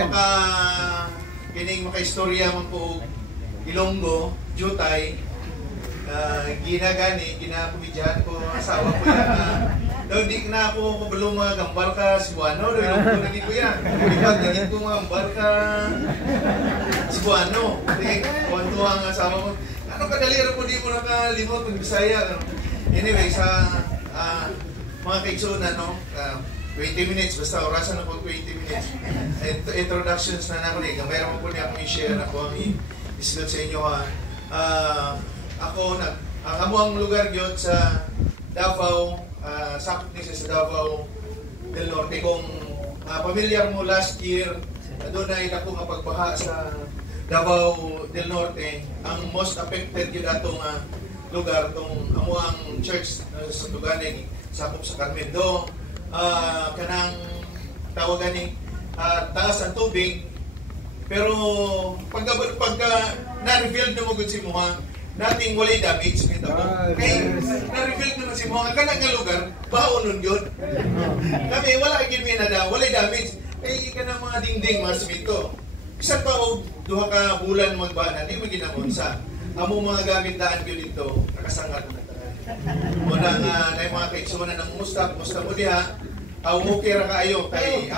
maka kining makaistorya man po Ilonggo, Jutay, ginakumidyahan ko asawa ko yan daw di na ako kabalo mga gambar ka Cebuano, daw Ilonggo naging ko yan. Ipag naging ko mga gambar ka Cebuano. Kuwanto ang asawa ko. Ano kadalira po di mo nakalimot ng Bisaya. Anyway, sa mga kaigsunan, no? 20 minutes, basta orasan na po 20 minutes. Introductions na nakulig. Mayroon po niya akong i-share na po ang isilot sa inyo. Ako, ang amuang lugar yun sa Davao, sakot niya sa Davao del Norte. Kung familiar mo last year, doon na ako mapagbaha sa Davao del Norte. Ang most affected yun atong lugar, itong amuang church sa Tuganay, sakop sa Carmendo. Kanang tawagan ni taas ang tubig, pero pagka na-revealed na mo gud si Moha, nating walay damage kita po. Kay na-revealed naman si Moha, kanang nga lugar, baonon yun. Kami, wala gid mi na walay damage. Kay kanang mga dingding, mga simento. Bisan pa og duha ka bulan magbana, di mo ginamon sa amo mga gamit daan yun dito, nakasangat na. Muna nga na yung mga kaigsunan ng musta mo diha, okay ra kaayo kay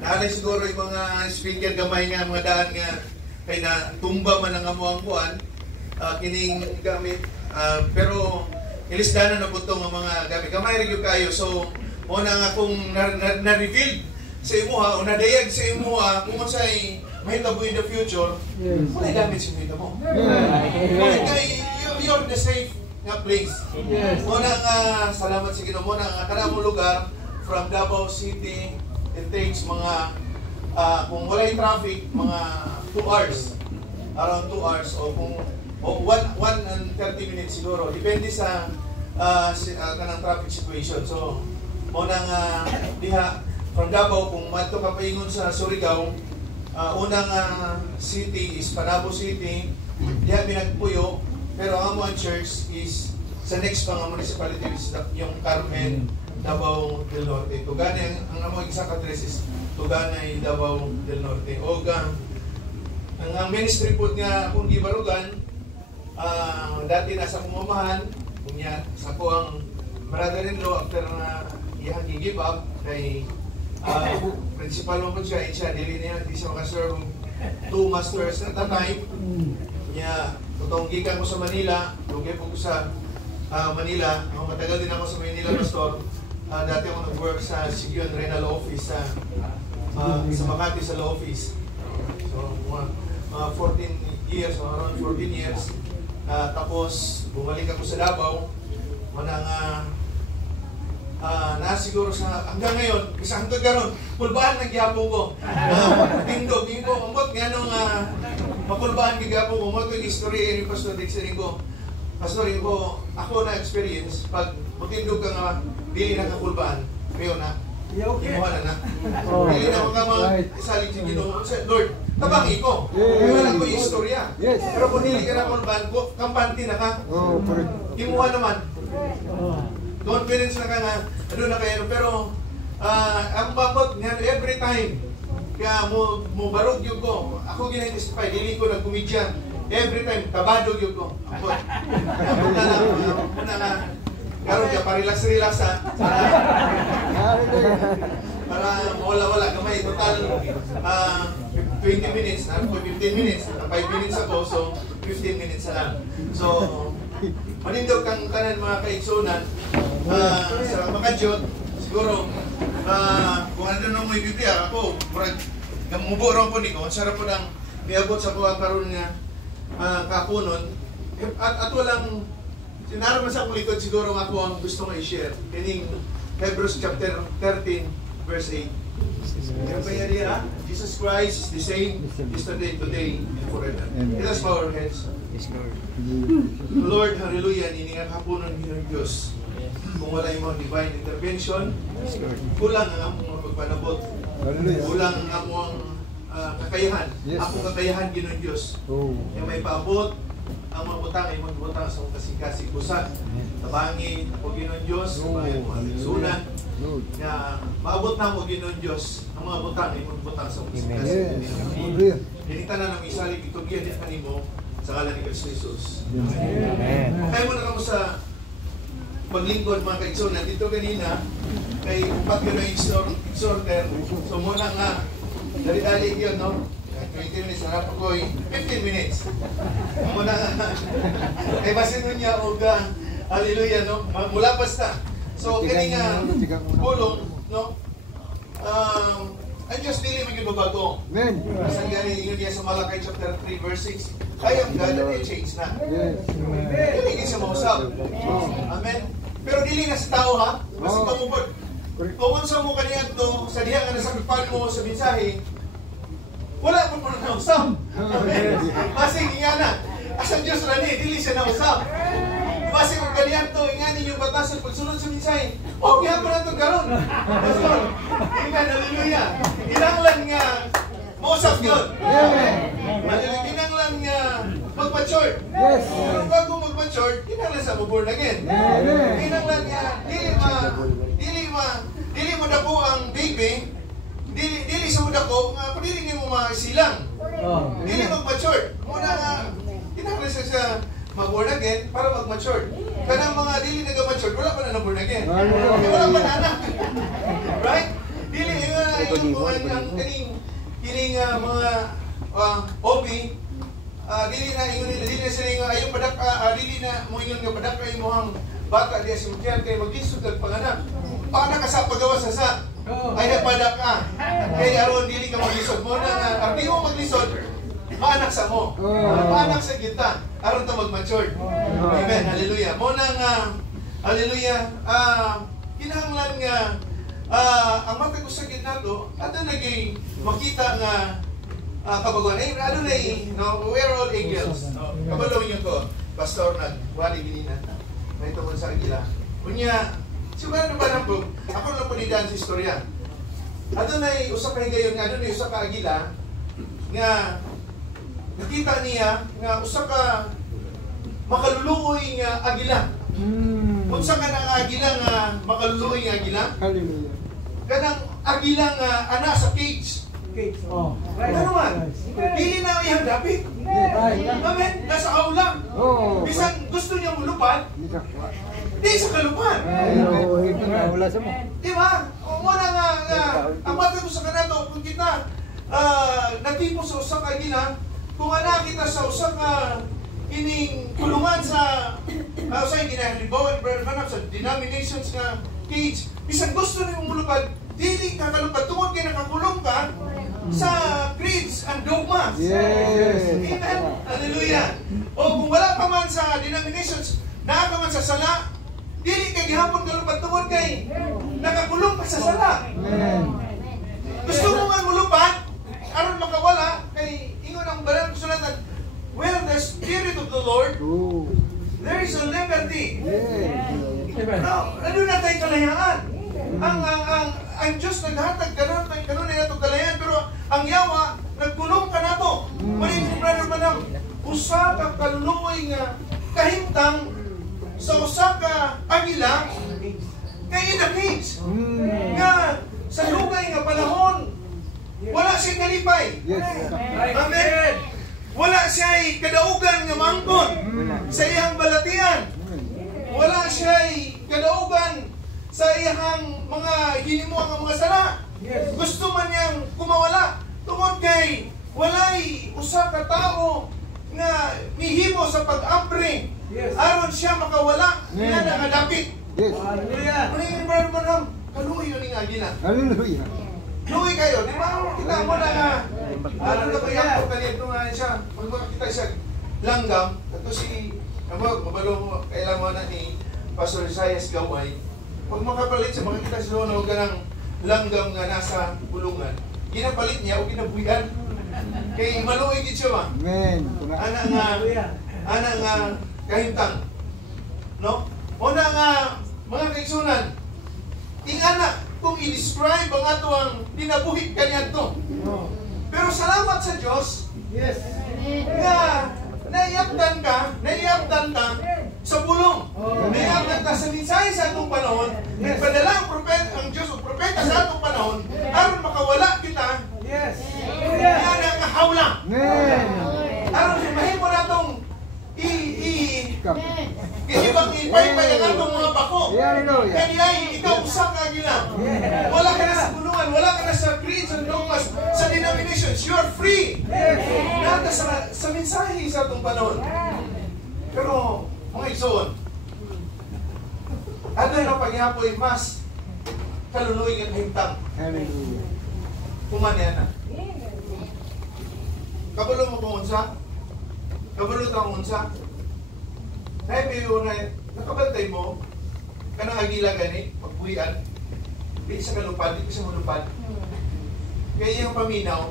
naalay siguro yung mga speaker gamay nga mga daan nga kay na tumba man ang amuang kuan kining gamit pero ilisdanan na po itong mga gamit gamay rin yung kayo. So muna nga kung na-revealed sa imo o nadayag sa imo kung sa'y mahitabo in the future, wala gamit sa imo mo kay you're the safe nga place. Yes. Muna nga, salamat sa Ginoo. Muna nga, kanamong lugar, from Davao City, it takes mga, kung wala yung traffic, mga 2 hours. Around 2 hours. O kung 1 and 30 minutes siguro. Depende sa kanang traffic situation. So, muna nga, diha, from Davao, kung mato ka paingon sa Surigao, unang city is Panabo City. Diha, binagpuyo. Pero ang mga church is sa next pang municipality is yung Carmen, Davao del Norte. Tuganay, ang mga isang address is Tuganay, Davao del Norte. O ang ministry po nga akong gibarugan, dati nasa kumamahan, kunya, sa po ang brother-in-law after na iyang gi-give up, kay principal mo po siya, dili niya, di siya makaserve 2 masters at a time. Kunya, kung gikan ko sa Manila, lugay po ko sa Manila. Ako matagal din ako sa Manila, Pastor. Dati ako nag-work sa Sigyong Renal Office sa Makati sa law office. So, mga 14 years, around 14 years. Tapos, bumalik ako sa Davao. Manang nasiguro sa hanggang ngayon, isang hanggang ganon, pulbahan ng gihapon ko. Tindog, hindi ko, umot nga nung mapulbahan ng gihapon ko, umot yung history ni Pastor Dixon ko. Pastor, ako na-experience, pag mutindog ka nga, dili na kapulbahan, kayo na, imuha na. Dili na mga isalig sa Ginoo. Lord, tabangi ko. Wala ko yung istorya. Pero kung dili ka na kapulbahan ko, kampante na ka. Imuha naman. Confidence na ka nga, ano na kayo, pero ang babot nga every time, kaya mo barog yung ko, ako ginantisipay, dili ko nagkumidya, every time, tabado yung ko. Ako na lang, karoon ka, pa-relax-relax para mawala-wala, kamay, total 20 minutes, 15 minutes, 5 minutes ako, so 15 minutes na lang. So, manindog kang tanan mga kaigsunan sa Makadyot, siguro kung ano nung may Biblia ako, mubo rin po niko, sarap po nang miabot sa buwang karoon nga kapunon at walang sinaraman sa akong likod siguro nga ako ang gusto nga i-share meaning Hebrews chapter 13 verse 8. Jesus Christ is the same yesterday, today, and forever. Let us bow our heads. Lord, hallelujah, nininga kapunan ng Diyos. Kung wala yung mga divine intervention, kulang ang among mga pagpanabot. Kulang ang among kakayahan. Akong kakayahan, Ginoong Diyos. Yung may paabot, ang mga butang ay mga butang sa kasing-kasing busan. Tabangin o Ginoong Diyos, bayan mo ang sunan, nga maabot na mo Ginoong Diyos, ang mga butang ay mga butang sa kasing-kasing. Hinita na ng isalig ito, giyan ka mo sa ngalan ni Kristo Jesus. Kaya mo na kamo sa paglingkod mga kaigsoon. Dito kanina, kay upat yun na exhorter. So muna nga, dali-dali yun, no? 20 minutes, harap ako 15 minutes. Muna nga, kay basin nun niya, Oga, hallelujah, no? Mula basta. So, kanina, pulong, no? Ang Diyos dili magbabago. Amen. Kasi gani yun niya sa Malakay chapter 3 verse 6. I am God and I change na. Dili siya mausap. Amen. Pero dili na sa tao ha. Kasi pamubod. Kung sa mo kaniyan to, sa diha nga nasakpan mo sa mensahe, wala po mo na nausap. Amen. Kasi nga na. Asa Diyos rani, dili siya nausap. Base kung ganyan to, ingani yung batasan pagsunod sa mensahe. Oh, kaya pa na ito karon. Pastor, amen, hallelujah. Kinanglan nga, mausap yun. Hallelujah, kinanglan nga, mag-mature. Pero bago mag-mature, kinanglan sa born again. Kinanglan nga, dili mo dako ang baby, dili sa mo dako, kung dili mo maisilang. Dili mag-mature. Muna nga, kinanglan siya mag-born again para mag-mature. Kanang mga dili nag-mature, wala pa na na-born again. Wala pa na anak. Right? Dili yung mga kining mga OB, dili na sila ayong padak, dili na mo ingon nga padak ay mohang bata diya simutyan kay maglisod kag panganak. Paano ka sa paggawa sa ay napadak ka. Kay aron dili ka maglisod mo na arti mo maglisod. Maanak sa mo. Maanak sa kita. Aron to mag-mature. Amen. Hallelujah. Muna nga, hallelujah, kinahanglan nga, ang matag sa gitna to, ato naging makita nga kabaguan. Ano na no, we're all angels. Kabalong yun ko, pastor, nagwali ginina. May tungkol sa agila. Kunya, siguro ba na po, ako na po nidaan sa istorya. Ato na usap ka higayon nga, ano na usap ka agila, nga, nakita niya nga usa ka makaluluoy nga agila. Unsa ka nang agila nga makaluluoy nga agila? Hallelujah. Kanang agila nga ana sa cage. Oh. Ano man? Dili na iyang dapit. Amen. Nasa aula. Bisan gusto niya mulupad. Di sa kalupad. Aula sa mo. Di ba? Muna nga ang mata ko sa kanato kung kita natipo sa usa ka agila. Kung anak kita sa usa ka ining kulungan sa usay ginahalibawan sa denominations nga cage, bisan gusto nimo mulupad, dili ka kalupad tungod kay nakakulong ka sa creeds and dogmas. Yes. Amen. Hallelujah. O kung wala pa man sa denominations, naa ka man sa sala, dili kay gihapon kalupad tungod kay nakakulong ka sa sala. Amen. Gusto mo nga mulupad aron makawala kay ingon ang banal na kasulatan, where the Spirit of the Lord, there is a liberty. No, ano na tayong kalayaan? Ang Diyos naghatag kanon na ito kalayaan, pero ang yawa, nagkulong ka na ito. Maling brother manam, usa ka kaluluoy nga kahimtang sa usa ka agila kay inakits. Nga sa lugay nga panahon, wala siyang kalipay. Amen. Wala siya'y kadaugan nga mangkon sa iyang balatian. Wala siya'y kadaugan sa iyang mga hinimuang nga mga sala. Gusto man niyang kumawala. Tungod kay walay usa ka tao nga mihimo sa pag-ampre aron siya makawala nga nakadapit. Hallelujah. Kaluoy yun nga gina. Hallelujah. Luwi kayo, di ba? Kita mo na nga, ano na kaya po kanito nga siya, pag makakita siya langgam, ito si, mabalo kailan mo na ni Pastor Isaias Gaway, pag makapalit siya, makakita siya doon, huwag ka ng langgam nga nasa bulungan, ginapalit niya o ginabuyan, kay maluwi din siya ba? Amen. Ana nga kahintang, no? Una nga, mga kaigsunan, ingana, kung i-describe ang ato ang dinabuhit kanyan to. Pero salamat sa Diyos nga naiabdan ka sa bulong. Naiabdan ka sa mensahe sa atong panahon. Nagpadala ang Diyos o propeta sa atong panahon aron makawala kita. Yan ang hawla. Aron mahimo na itong ihibang ipay-pay ang atong mga bako. Kaya ikaw usa ka gila. Wala ka na sa kulungan, wala ka na sa creeds and dogmas, sa denominations. You are free. Nata sa mensahe sa atong panahon. Pero, mga igsoon, ano na paghihapoy mas kaluluoy ng himtang. Kumanya na. Kabalo mo kung unsa? Kabalo kang unsa? Nahibiyo na, nakabantay mo, kanang agila gani, pagbuhian, di sa kalupad, di sa malupad. Kaya yung paminaw,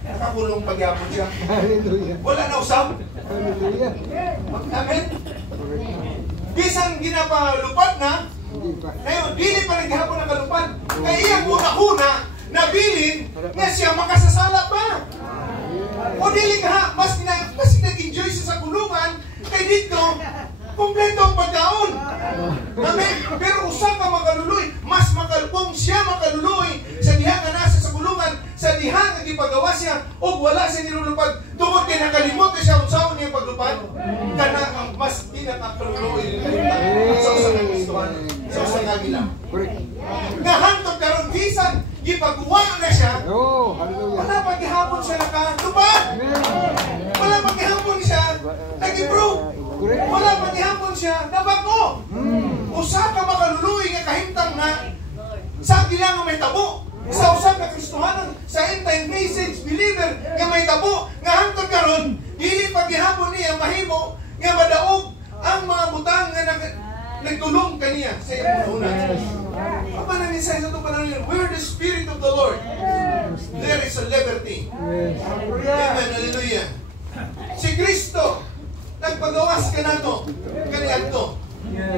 nakakulong pagyapon siya. Wala na usap. Amen? Bisan ginapalupad na, ngayon, dili pa naghapon ang kalupad. Kaya iyang una-una, nabilin na siya makasasala pa. O dili ka, mas nag-enjoy siya sa kulungan, kay dito, kumpleto ang pagkaon. Amen? Pero usa ka makaluluoy, mas makalupong siya makaluluoy sa diha nga nasa sa kulungan, sa diha nga gipagawa siya, o wala siya nilulupad, tungod kay nakalimot na siya unsaon niya paglupad, kana ang mas pinakakaluluoy sa usa nga Kristohan, sa usa nga gila. Nahantod karon bisan gipagawa na siya, wala pa gihapon siya nakalupad. Wala pa gihapon siya nag-improve. Wala pa gihapon siya nabago. Usa ka makaluluoy nga kahimtang na sa gila nga may tabo. Sa usa ka Kristohanon, sa end-time message believer nga may tabo, nga hangtod karon dili pa gihapon niya mahimo nga madaog ang mga butang nga nagtulong kaniya sa iyang una. Apa na mensahe sa ito panahon, where the Spirit of the Lord, there is a liberty. Amen, hallelujah. Si Kristo, nagpagawas ka na ito, kaniyan ito.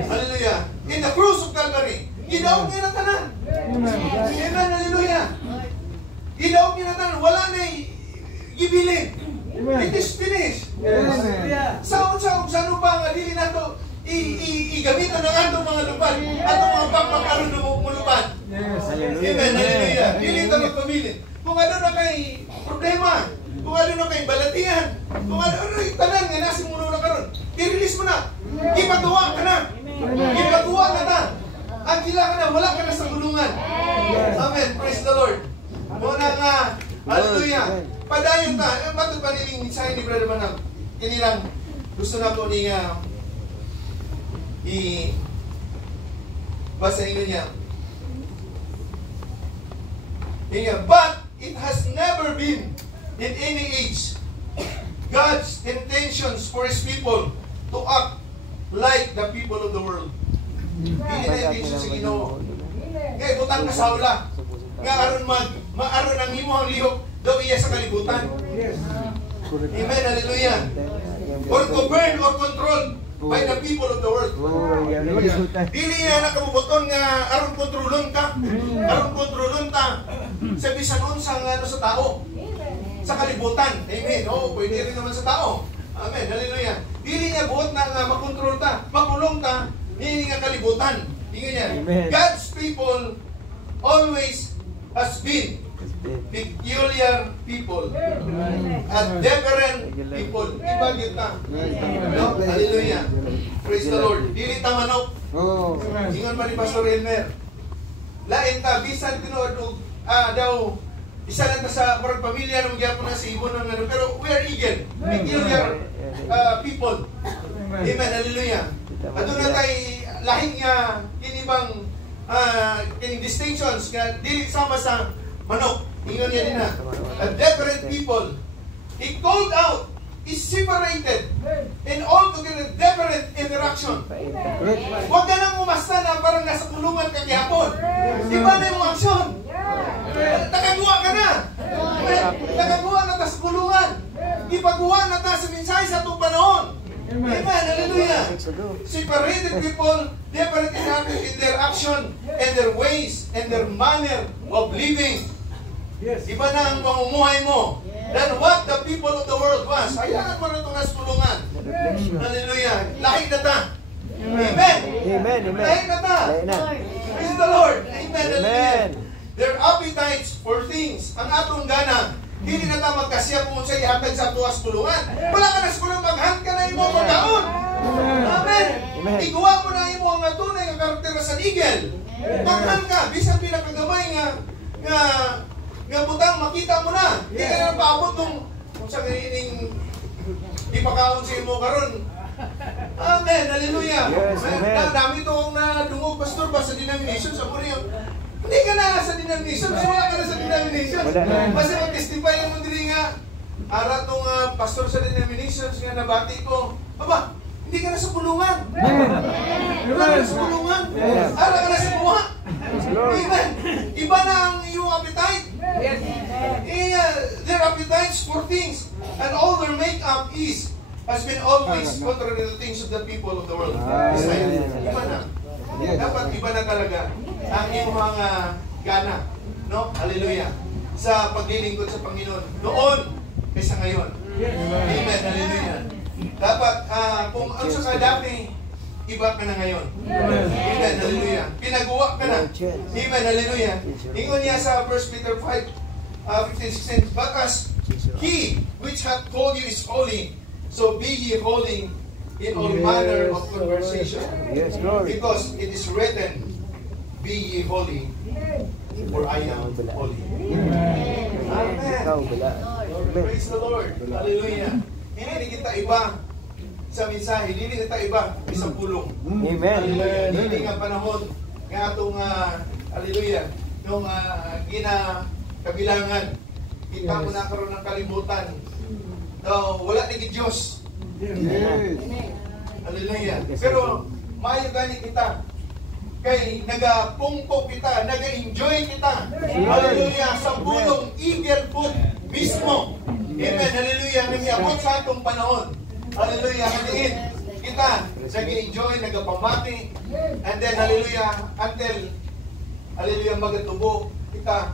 Hallelujah. In the cross of Calvary, gidaog niya na tanan. Amen, hallelujah. Gidaog niya na tanan, wala na gibilin. It is finished. Sa ano pa nga, dili na ito, igamitan ng atong mga lupad, atong mga pagpakaroon ng mulupad. Amen, hallelujah. Dili ito magpabilin. Kung ano na kay problema, kung ano na kay balatian, kung ano na tanan nga nasa mulo na karon, i-release mo na. Ipatuwa ka na. Ipatuwa ka na. Ang gila ka na, wala ka na sa gulungan. Amen, praise the Lord. Muna nga, hallelujah. Padayon ta, matod pa niling mensahe ni Brother Manang. Kinilang gusto na po niya basa niya. But it has never been in any age God's intentions for His people to act like the people of the world. Hindi na intention sa Ginoo. Kaya butang kasaula. Nga aron maaron ang imo ang lihok daw iya sa kalibutan. Amen, hallelujah. Or govern or control by the people of the world. Dili na nakabubuton nga aron kontrolon ka. Aron kontrolon ta sa bisan unsang ano sa tao. Sa kalibutan. Amen. Oh, pwede rin naman sa tao. Amen. Hallelujah. Dili niya buot na nga makontrol ta, makulong ta, hindi nga kalibutan. Tingnan niya. God's people always has been peculiar people at different people. Iba kita. No? Hallelujah. Praise the Lord. Dili ta manok. Ingon man ni Pastor Elmer. Lain ta bisan tinuod daw isa lang ta sa parang pamilya nung gyapon na si ibon ng ano, pero we are eager. Peculiar people. Amen. Hallelujah. Aduna tay lahing nga kinibang kining distinctions nga dili sama sa manok. Ingon niya din na. A different people. He called out, is separated, and altogether different interaction. Huwag ka nang umasta na parang nasa kulungan ka kihapon. Iba na yung aksyon. Nakagawa ka na. Nakagawa na ta sa kulungan. Ipagawa na ta sa mensahe sa itong panahon. Amen. Hallelujah. Separated people, different in their action, and their ways, and their manner of living. Iba na ang pamumuhay mo. than what the people of the world was. Hayaan mo na itong naspulungan. Hallelujah. Lahi na ta. Amen. Amen. Lahi na ta. Praise the Lord. Amen. Amen. Their appetites for things. Ang atong gana. Hindi na ta magkasya kung sa'yo ihatag sa tuwas pulungan. Wala ka na siguro maghan ka na imo magkaon. Amen. Iguwa mo na imo ang tunay nga karakter sa eagle. Maghan ka. Bisan pinakagamay nga butang makita mo na. Hindi ka na paabot kung sa ganining ipakaon sa imo karon. Amen. Hallelujah. Yes, amen. Dami itong nadungog, pastor, ba sa denomination sa Puriyo. Hindi ka na sa denomination. Kasi wala ka na sa denomination. Kasi mag-testify mo dili nga. Ara itong pastor sa denominations nga nabati ko. Aba, hindi ka na sa pulungan. Wala ka na sa pulungan. Ara ka na sa buha. Amen. Iba na ang iyong appetite. Their appetites for things. And all their make-up has been always contrary to the things of the people of the world. Iba na. Dapat iba na talaga ang iyong mga gana. No? Hallelujah. Sa paglilingkod sa Panginoon. Noon kaysa ngayon. Amen. Hallelujah. Dapat, kung ang sa dati, iba ka na ngayon. Amen. Hallelujah. Pinagawa ka na. Amen. Hallelujah. Ingon niya sa 1 Peter 5:15-16, but as He which hath called you is holy, so be ye holy in all manner of conversation. Yes, Lord. Because it is written, be ye holy, for I am holy. Amen. Praise the Lord. Hallelujah. Hindi kita iba sa mensahe, hindi kita iba sa pulong. Amen. Hallelujah. Hindi nga panahon nga atong hallelujah, nung kabilangan, kita mo na karoon ng kalimutan. Wala ni Diyos. Hallelujah. Pero maayo gani kita. Kay nagapungko kita, naga-enjoy kita. Hallelujah. Sa pulong eagle food mismo. Amen. Hallelujah. Nag-iabot sa atong panahon. Hallelujah. Haliin kita. Nag-enjoy, nagapamati. And then, hallelujah, until, hallelujah, magatubo kita.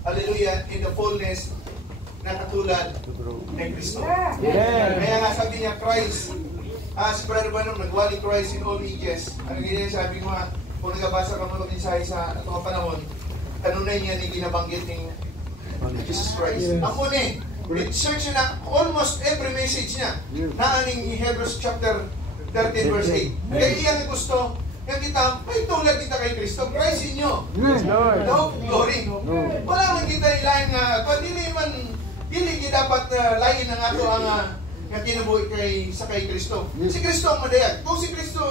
Hallelujah, in the fullness na katulad ng Kristo. Kaya nga sabi niya, Christ, si Brother Banong, nagwali Christ in all ages. Ano ganyan, sabi ko nga, kung nagabasa ka mga mensahe sa itong panahon, kanunay niya ni ginabanggit ng Jesus Christ. Ako ni, search na almost every message niya, naaning Hebrews chapter 13 verse 8. Kaya iyan gusto, kaya kita, may tulad kita kay Kristo, Christ in you. Yes, Lord. No glory. Wala man kita ilahin nga, dili dapat lain ang ato ang nga kinabuhi kay Kristo. Si Kristo ang madayag. Kung si Kristo,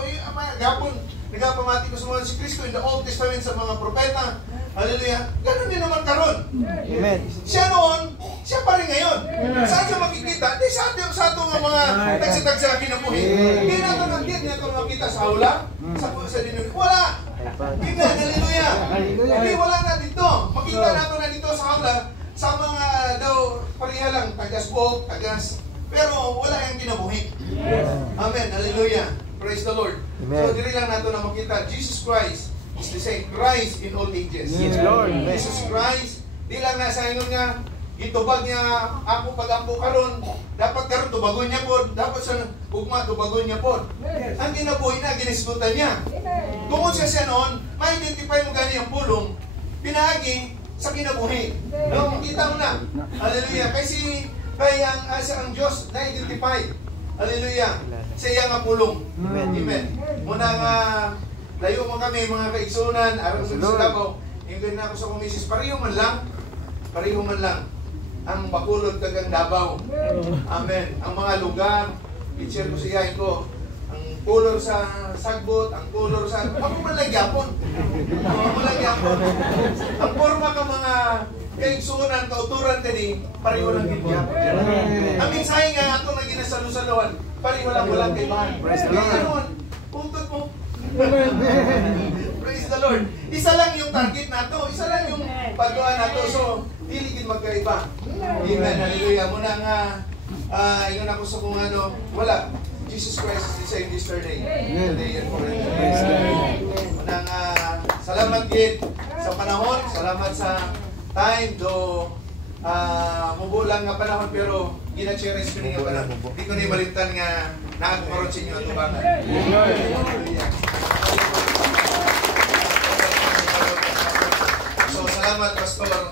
gapon, nagapamati ko sa mga si Kristo in the Old Testament sa mga propeta, hallelujah, ganun din naman karon. Amen. Siya noon, siya pa rin ngayon. Saan siya makikita? Di sa ato nga mga tagsitagsa kinabuhi. Hindi nato makita sa aula, sa dinuwi. Wala! Amen, hallelujah. Hindi, wala na dito. Makita nato na dito sa aula, sa mga daw, pareha lang, tagas-bog, tagas, pero wala yung kinabuhi. Amen, hallelujah. Praise the Lord. So, dili lang nato na makita, Jesus Christ is the same Christ in all ages. Yes, Lord. Jesus Christ, di lang nasa ingon nga, itubag niya ako pag-ampo karon, dapat karon tubagon niya po, dapat sa ugma tubagon niya po. Ang kinabuhi na, ginisgutan niya. Kung siya noon, ma-identify mo gani ang pulong, pinagi sa kinabuhi. No, makita mo na. Hallelujah. Kasi ang Diyos na-identify. Hallelujah. Sa iya nga pulong. Amen. Muna nga, layo mo kami mga kaigsunan, aram sa Davao. Ingin na ako sa kumisis, pareho man lang ang Bacolod kagang Davao. Amen. Ang mga lugar, picture ko siya ko, ang color sa sagbot, ang color sa... Ako man lang yapon. Ang forma ka mga kaigsunan, kauturan ka ni, pareho lang din yapon. Ang mensahe nga ato na ginasalusaluhan, pareho lang walang kaibahan. Kaya naman, puntot mo. Praise the Lord. Isa lang yung target nato, isa lang yung paggawa nato. So, diligid magkaiba. Amen. Hallelujah. Muna nga, ingon ako sa kung ano, wala. Jesus Christ is the same yesterday, today, and forever. Muna nga, salamat gid sa panahon, salamat sa time, do mubo lang nga panahon pero gina-cherish ko nga panahon. Di ko ni malimtan nga naako karon sa inyo atubangan. So salamat Pastor.